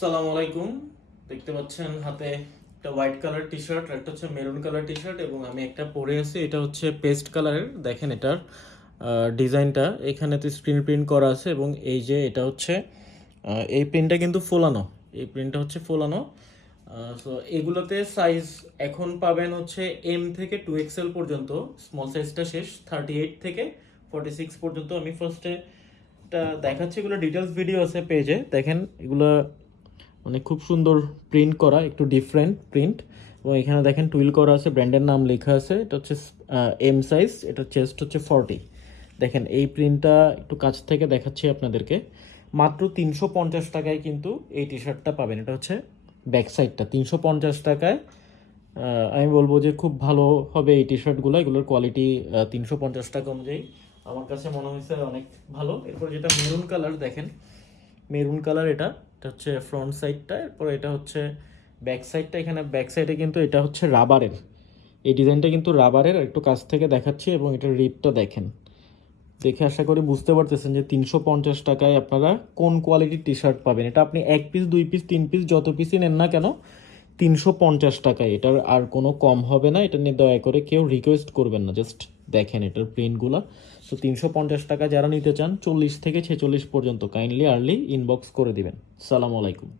সালাম আলাইকুম। দেখতে পাচ্ছেন হাতে একটা হোয়াইট কালার টি শার্ট, একটা হচ্ছে মেরুন কালার টি শার্ট এবং আমি একটা পরে আছি। এটা হচ্ছে পেস্ট কালারের। দেখেন এটার ডিজাইনটা এখানেতে স্ক্রিন প্রিন্ট করা আছে এবং এই যে এটা হচ্ছে এই প্রিন্টটা কিন্তু ফোলানো। এই প্রিন্টটা হচ্ছে ফোলানো। সো এগুলোতে সাইজ এখন পাবেন হচ্ছে এম থেকে 2XL পর্যন্ত। স্মল সাইজটা শেষ, 38 থেকে 46 পর্যন্ত। আমি ফার্স্টে এটা দেখাচ্ছি, এগুলো ডিটেলস ভিডিও আছে পেজে, দেখেন এগুলো মানে খুব সুন্দর প্রিন্ট করা, একটু ডিফারেন্ট প্রিন্ট। এবং এখানে দেখেন টুইল করা আছে, ব্র্যান্ডের নাম লেখা আছে। এটা হচ্ছে এম সাইজ, এটা চেস্ট হচ্ছে 40। দেখেন এই প্রিন্টটা একটু কাছ থেকে দেখাচ্ছি আপনাদেরকে। মাত্র 350 টাকায় কিন্তু এই টি শার্টটা পাবেন। এটা হচ্ছে ব্যাক সাইডটা 350 টাকায়। আমি বলবো যে খুব ভালো হবে এই টি শার্টগুলো, এগুলোর কোয়ালিটি 350 টাকা অনুযায়ী আমার কাছে মনে হয়েছে অনেক ভালো। এরপর যেটা মেরুন কালার, দেখেন মেরুন কালার, এটা এটা হচ্ছে ফ্রন্ট সাইডটা। এরপর এটা হচ্ছে ব্যাক সাইডটা। এখানে ব্যাক সাইডে কিন্তু এটা হচ্ছে রাবারের, এই ডিজাইনটা কিন্তু রাবারের। একটু কাছ থেকে দেখাচ্ছি এবং এটার রিপটা দেখেন, দেখে আশা করি বুঝতে পারতেছেন যে 350 টাকায় আপনারা কোন কোয়ালিটির টি শার্ট পাবেন। এটা আপনি 1 পিস 2 পিস 3 পিস যত পিসই নেন না কেন, 350 টাকায় এটার আর কোনো কম হবে না। এটা নিয়ে দয়া করে কেউ রিকোয়েস্ট করবেন না, জাস্ট দেখেন এটার প্রিন্টগুলো। তো 350 টাকা যারা নিতে চান 40 থেকে 46 পর্যন্ত, কাইন্ডলি আর্লি ইনবক্স করে দিবেন। সালাম আলাইকুম।